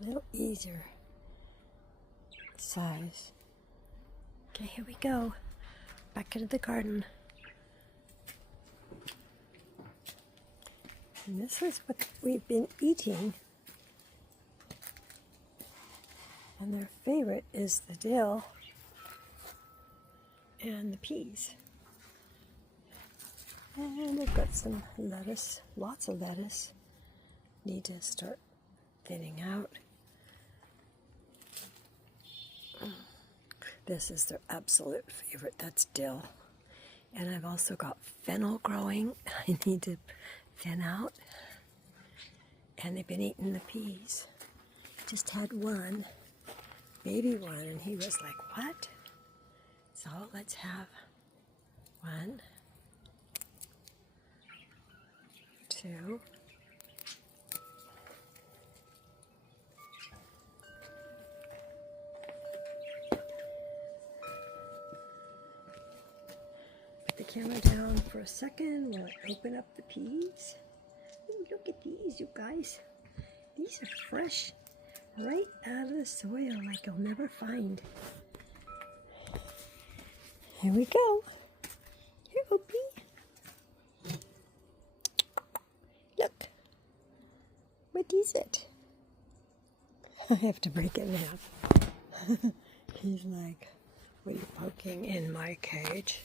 a little easier size. Okay, here we go. Back into the garden. And this is what we've been eating. And their favorite is the dill and the peas. And they've got some lettuce, lots of lettuce. Need to start thinning out. This is their absolute favorite, that's dill. And I've also got fennel growing, I need to thin out. And they've been eating the peas. Just had one, baby one, and he was like, what? So let's have 1, 2. Put the camera down for a second while I open up the peas. Ooh, look at these, you guys. These are fresh, right out of the soil like you'll never find. Here we go. Here, Opie. Look. What is it? I have to break it in half. He's like, what are you poking in my cage?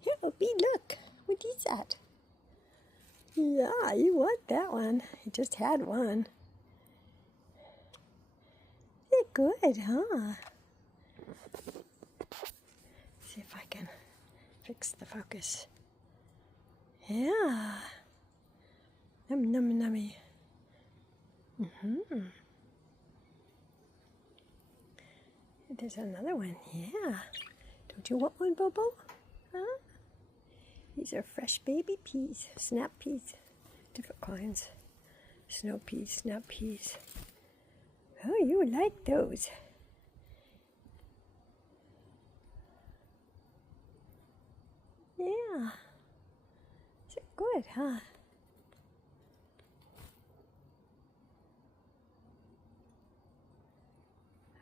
Here, Opie, look. What is that? Yeah, you want that one. You just had one. They're good, huh? See if I can fix the focus. Yeah. Num num nummy. There's another one. Yeah. Don't you want one, Bobo? Huh? These are fresh baby peas, snap peas, different kinds. Snow peas, snap peas. Oh, you like those. Yeah. They're good, huh?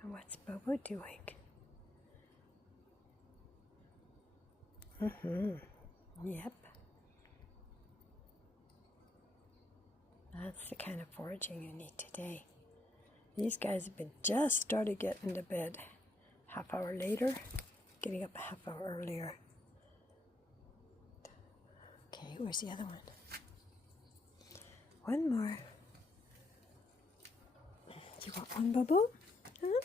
And what's Bobo doing? Yep. That's the kind of foraging you need today. These guys have been just started getting to bed. Half hour later, getting up a half hour earlier. Okay, where's the other one? One more. Do you want one, Bobo? Huh?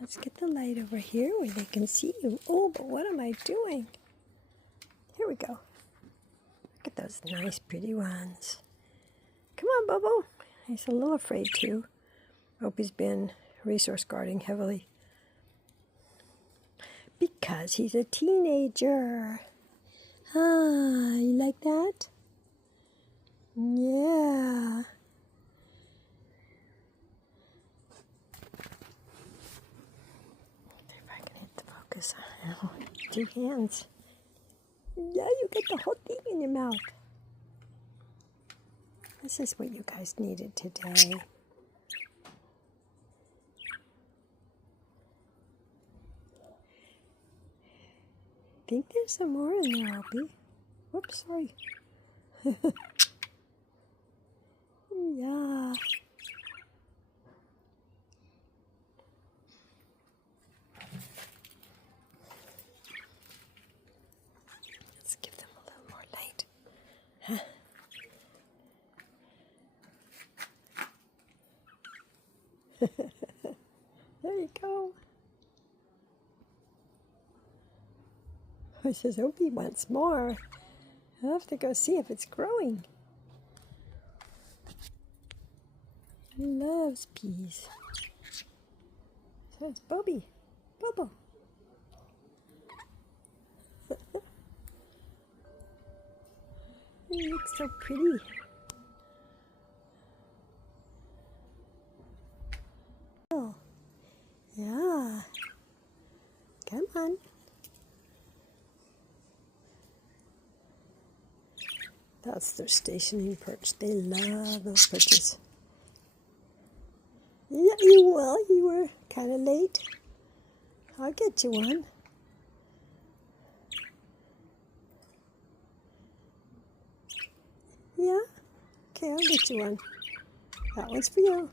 Let's get the light over here where they can see you. Oh, but what am I doing? Here we go. Look at those nice, pretty ones. Come on, Bobo. He's a little afraid too. Opie's been resource guarding heavily. Because he's a teenager. Ah, you like that? Yeah. See if I can hit the focus. Oh, 2 hands. Yeah, you get the whole thing in your mouth. This is what you guys needed today. I think there's some more in there, Opie. Whoops, sorry. Yeah. Let's give them a little more light. Huh? There you go. I says, Opie wants more. I'll have to go see if it's growing. He loves peas. So it's Bobo. He looks so pretty. Oh, yeah. Come on. That's their stationing perch. They love those perches. Well, you were kind of late. I'll get you one. Yeah? Okay, I'll get you one. That one's for you.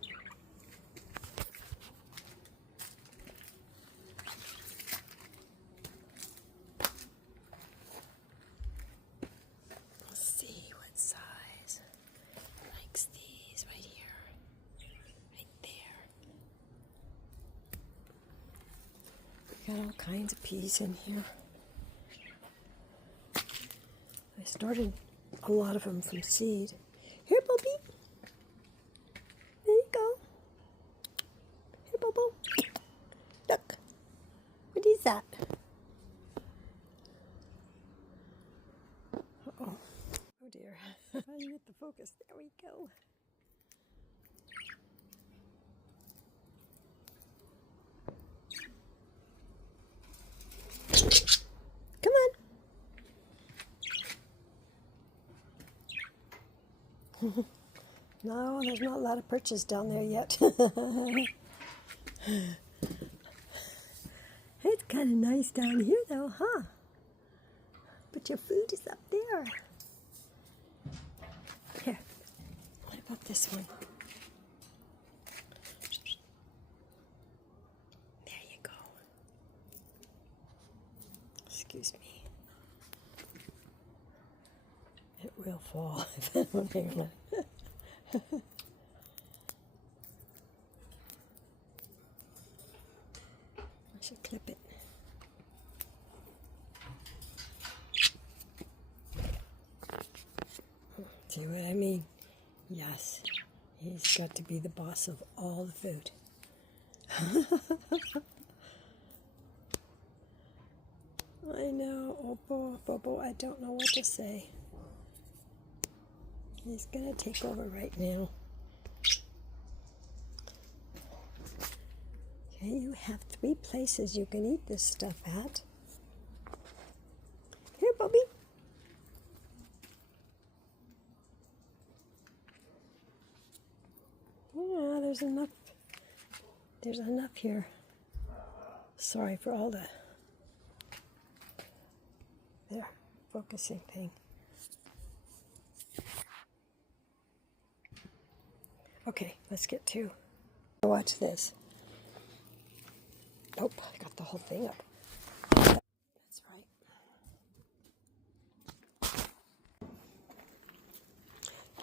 Let's see what size. Likes these right here. Right there. We got all kinds of peas in here. I started a lot of them from seed. Here, Bobby. There you go. Here, Bobo. Look. What is that? Uh-oh. Oh, dear. How do you get the focus? There we go. Come on. No, there's not a lot of perches down there yet. It's kind of nice down here, though, huh? But your food is up there. Here, what about this one? There you go. Excuse me. It will fall if I don't hang on. I should clip it. See what I mean? Yes, he's got to be the boss of all the food. I know, oh Bobo, I don't know what to say. He's gonna take over right now. Okay, you have 3 places you can eat this stuff at. Here, Bobby. Yeah, there's enough. There's enough here. Sorry for all the there focusing thing. Okay, let's get to. Watch this. Nope, I got the whole thing up. That's right.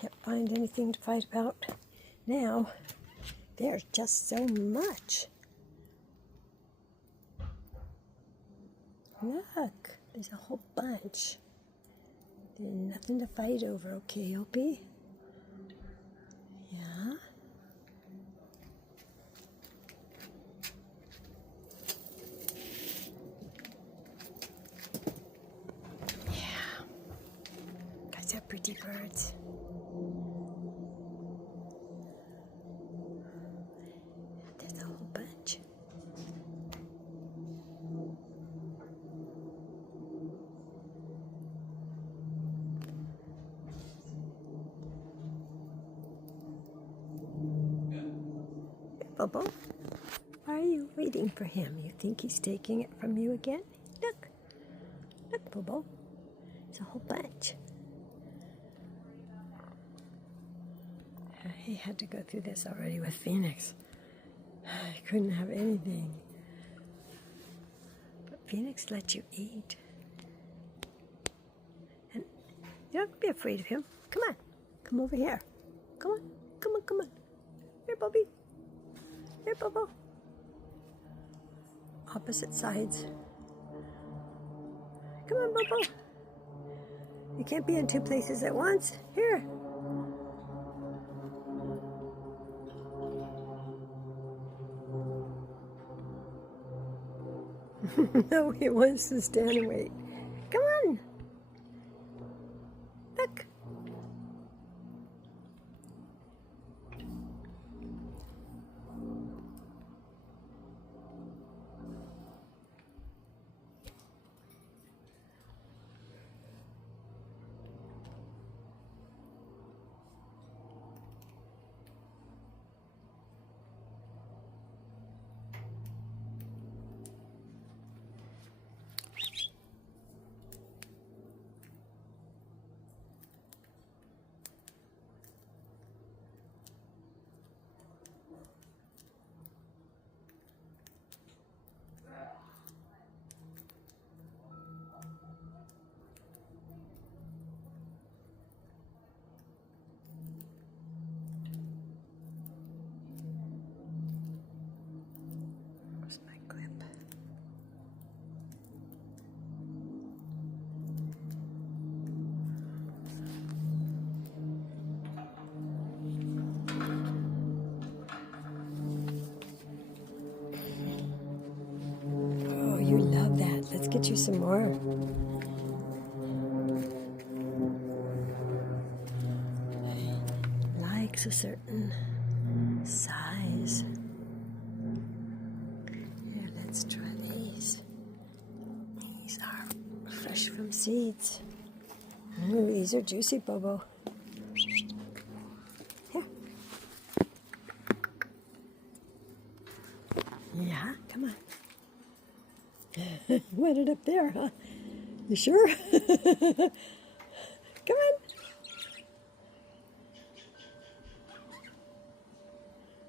Can't find anything to fight about now. There's just so much. Look, there's a whole bunch. There's nothing to fight over, okay, Opie? Yeah. Yeah. Guys are pretty birds. There's a whole bunch. Bobo, why are you waiting for him? You think he's taking it from you again? Look. Look, Bobo. It's a whole bunch. He had to go through this already with Phoenix. He couldn't have anything. But Phoenix lets you eat. And don't be afraid of him. Come on. Come over here. Come on. Come on, come on. Here, Bobby. Here, Bobo. Opposite sides. Come on, Bobo. You can't be in 2 places at once. Here. No, he wants to stand and wait. Come on. Look. get you some more. Likes a certain size. Here, let's try these. These are fresh from seeds. Ooh, these are juicy, Bobo. Here. Yeah, come on. Went it up there, huh? You sure? Come on.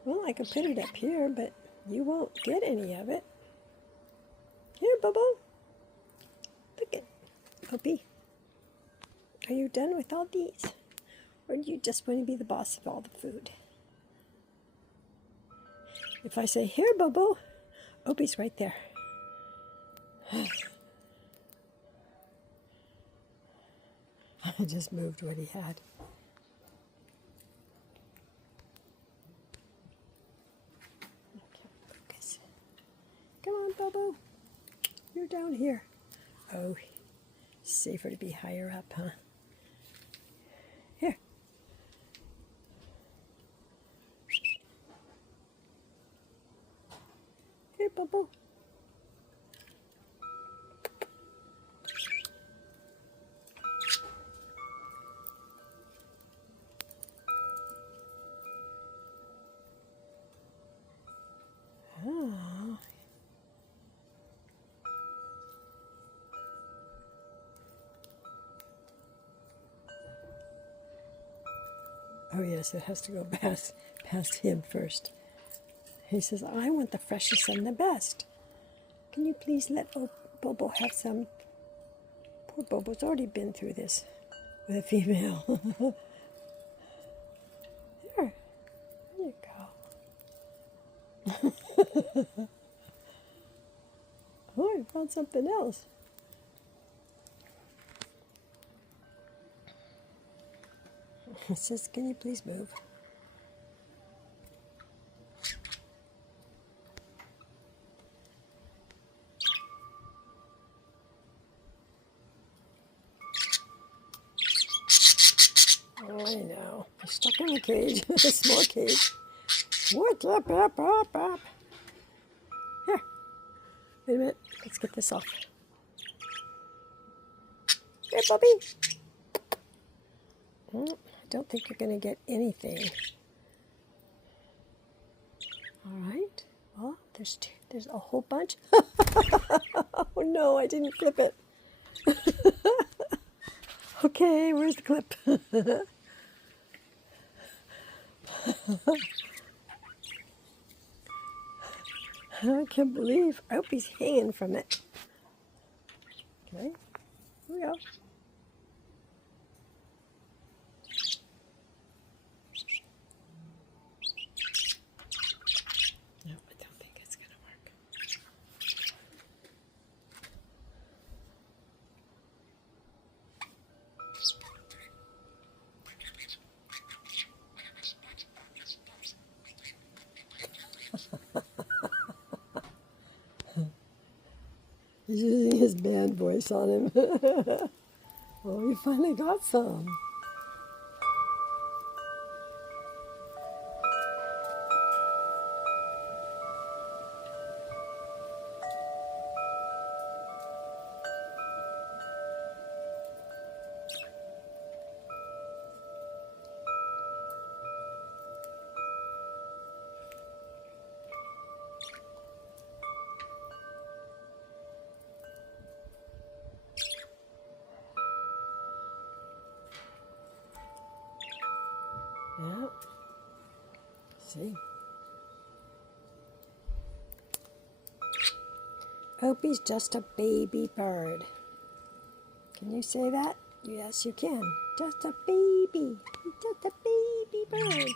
Well, I could put it up here, but you won't get any of it. Here, Bobo. Look it. Opie. Are you done with all these? Or do you just want to be the boss of all the food? If I say, here, Bobo, Opie's right there. I just moved what he had. Focus. Come on, Bobo. You're down here. Oh, safer to be higher up, huh? Here. Here, Bobo. Oh. Oh yes, it has to go past him first. He says, I want the freshest and the best. Can you please let Bobo have some? Poor Bobo's already been through this with a female. There you go. Oh, I found something else. It says, can you please move? Oh, I know. I'm stuck in a cage, a small cage. What's up, up? Here. Wait a minute. Let's get this off. Here, Bobby. I don't think you're going to get anything. All right. Well, there's two. There's a whole bunch. Oh, no, I didn't clip it. Okay, where's the clip? I can't believe. I hope he's hanging from it. Okay, here we go. No, I don't think it's going to work. He's using his band voice on him. Well, we finally got some. Yeah. See. Opie's just a baby bird. Can you say that? Yes, you can. Just a baby. He's just a baby bird.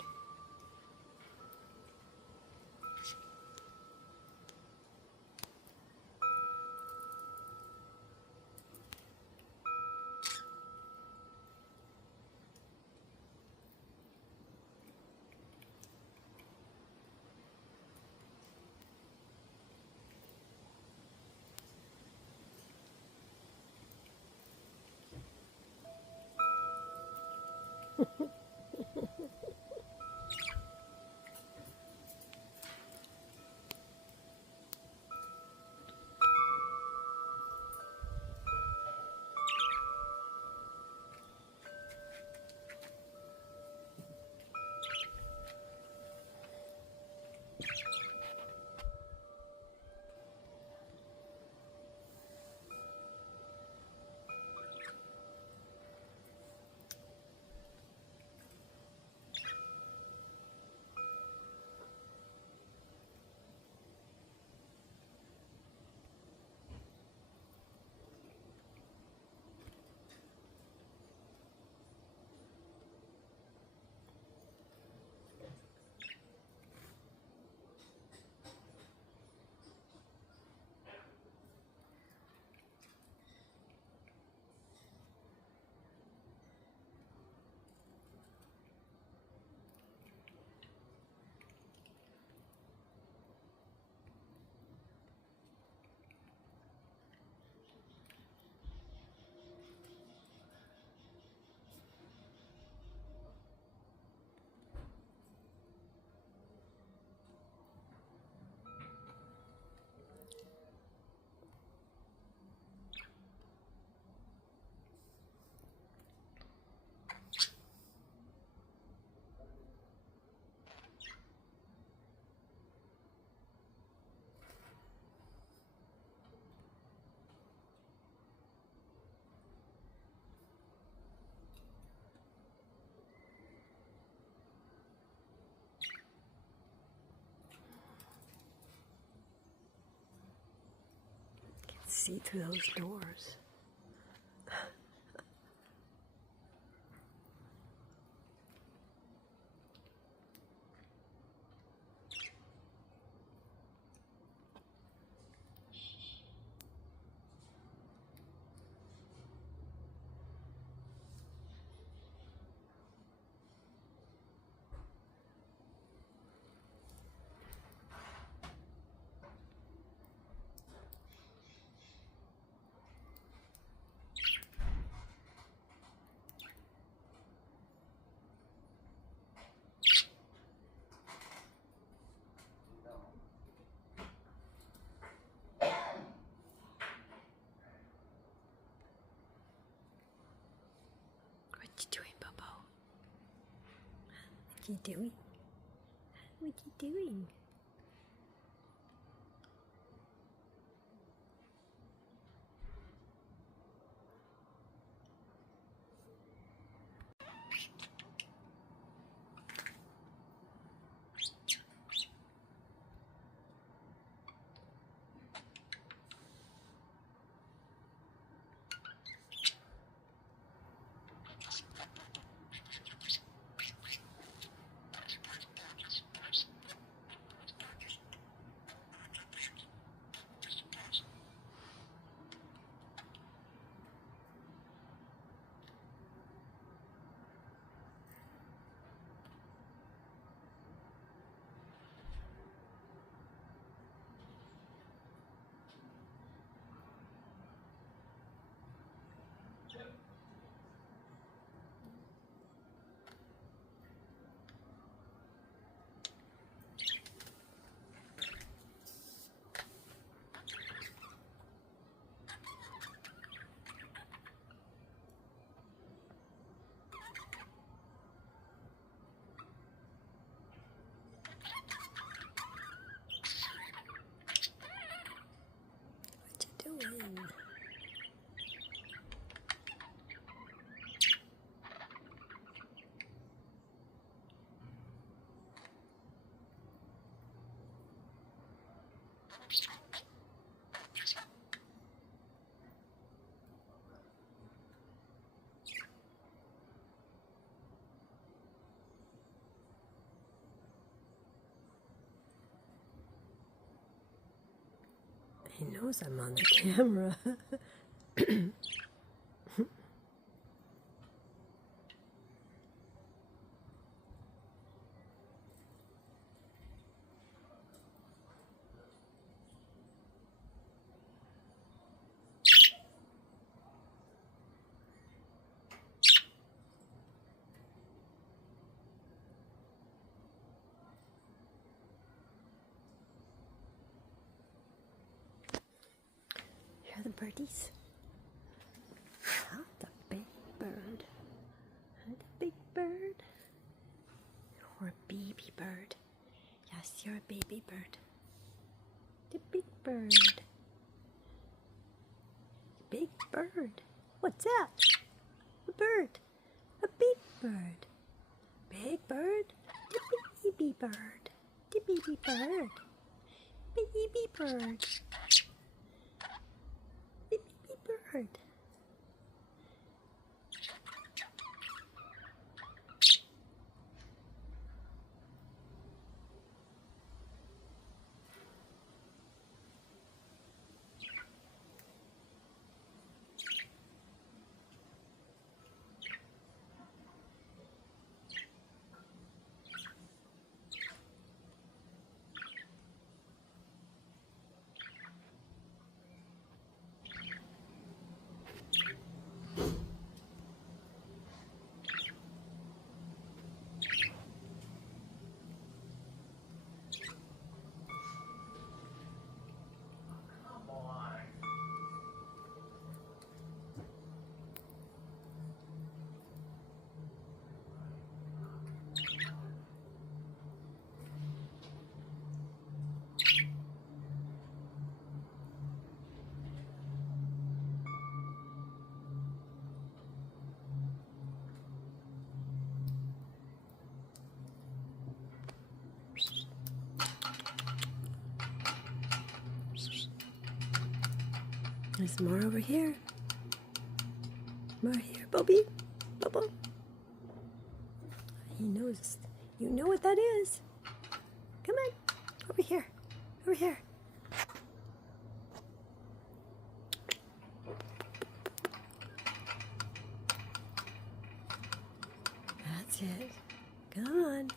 See through those doors. What you doing, Bobo? What you doing? What you doing? He knows I'm on the camera. the birdies. How the big bird. How the big bird. Or a baby bird. Yes, you're a baby bird. The big bird. Big bird. What's that? A bird. A big bird. Big bird. The baby bird. The baby bird. Baby bird. The baby bird. There's more over here. More here, Bobby. Bubble. He knows. You know what that is. Come on. Over here. Over here. That's it. Come on.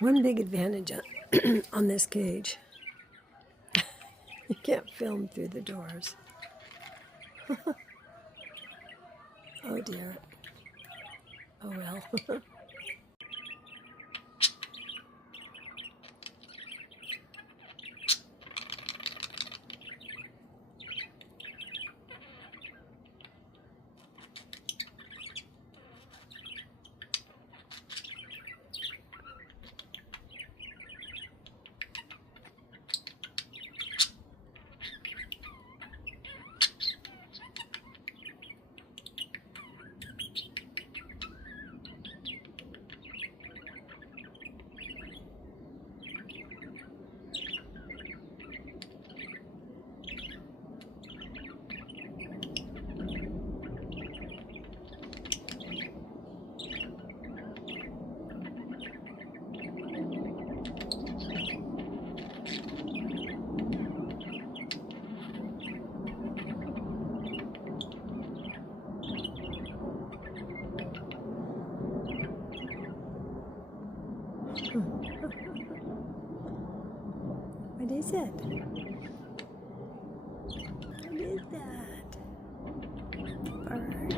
One big advantage on this cage, you can't film through the doors. Oh dear. Oh well. What is it? What is that? Bird.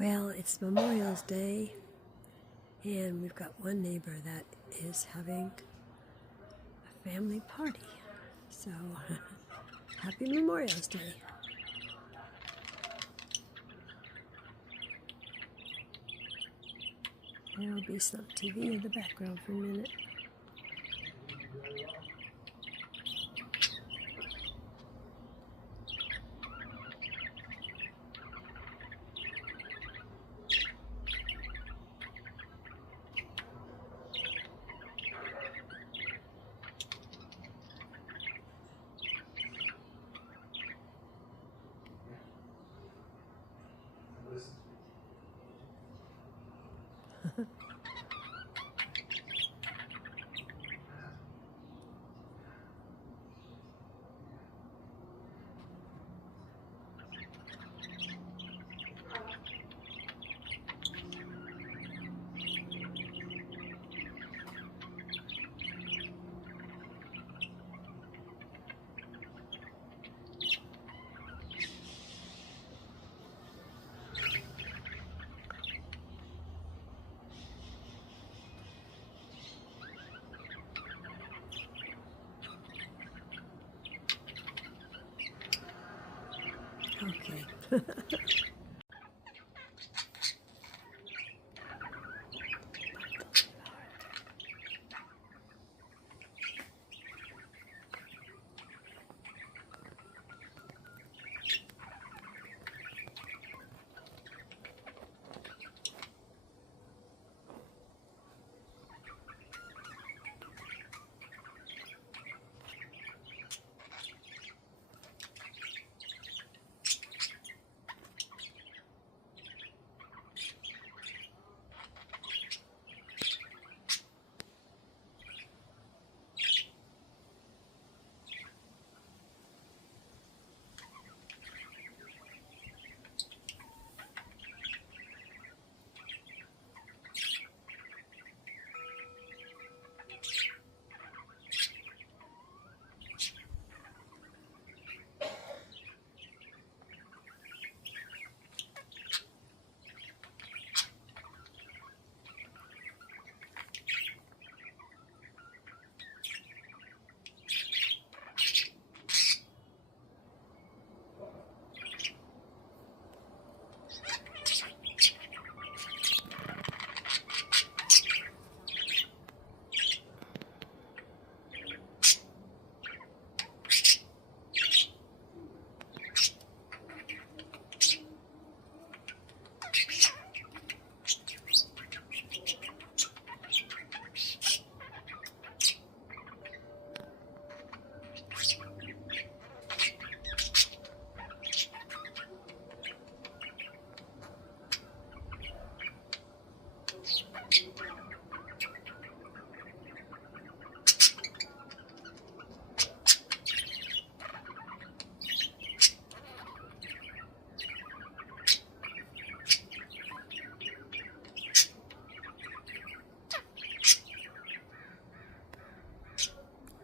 Well, it's Memorial's Day, and we've got one neighbor that is having a family party. So, happy Memorial's Day. There will be some TV in the background for a minute. Okay.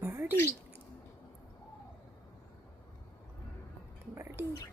Birdie. Birdie.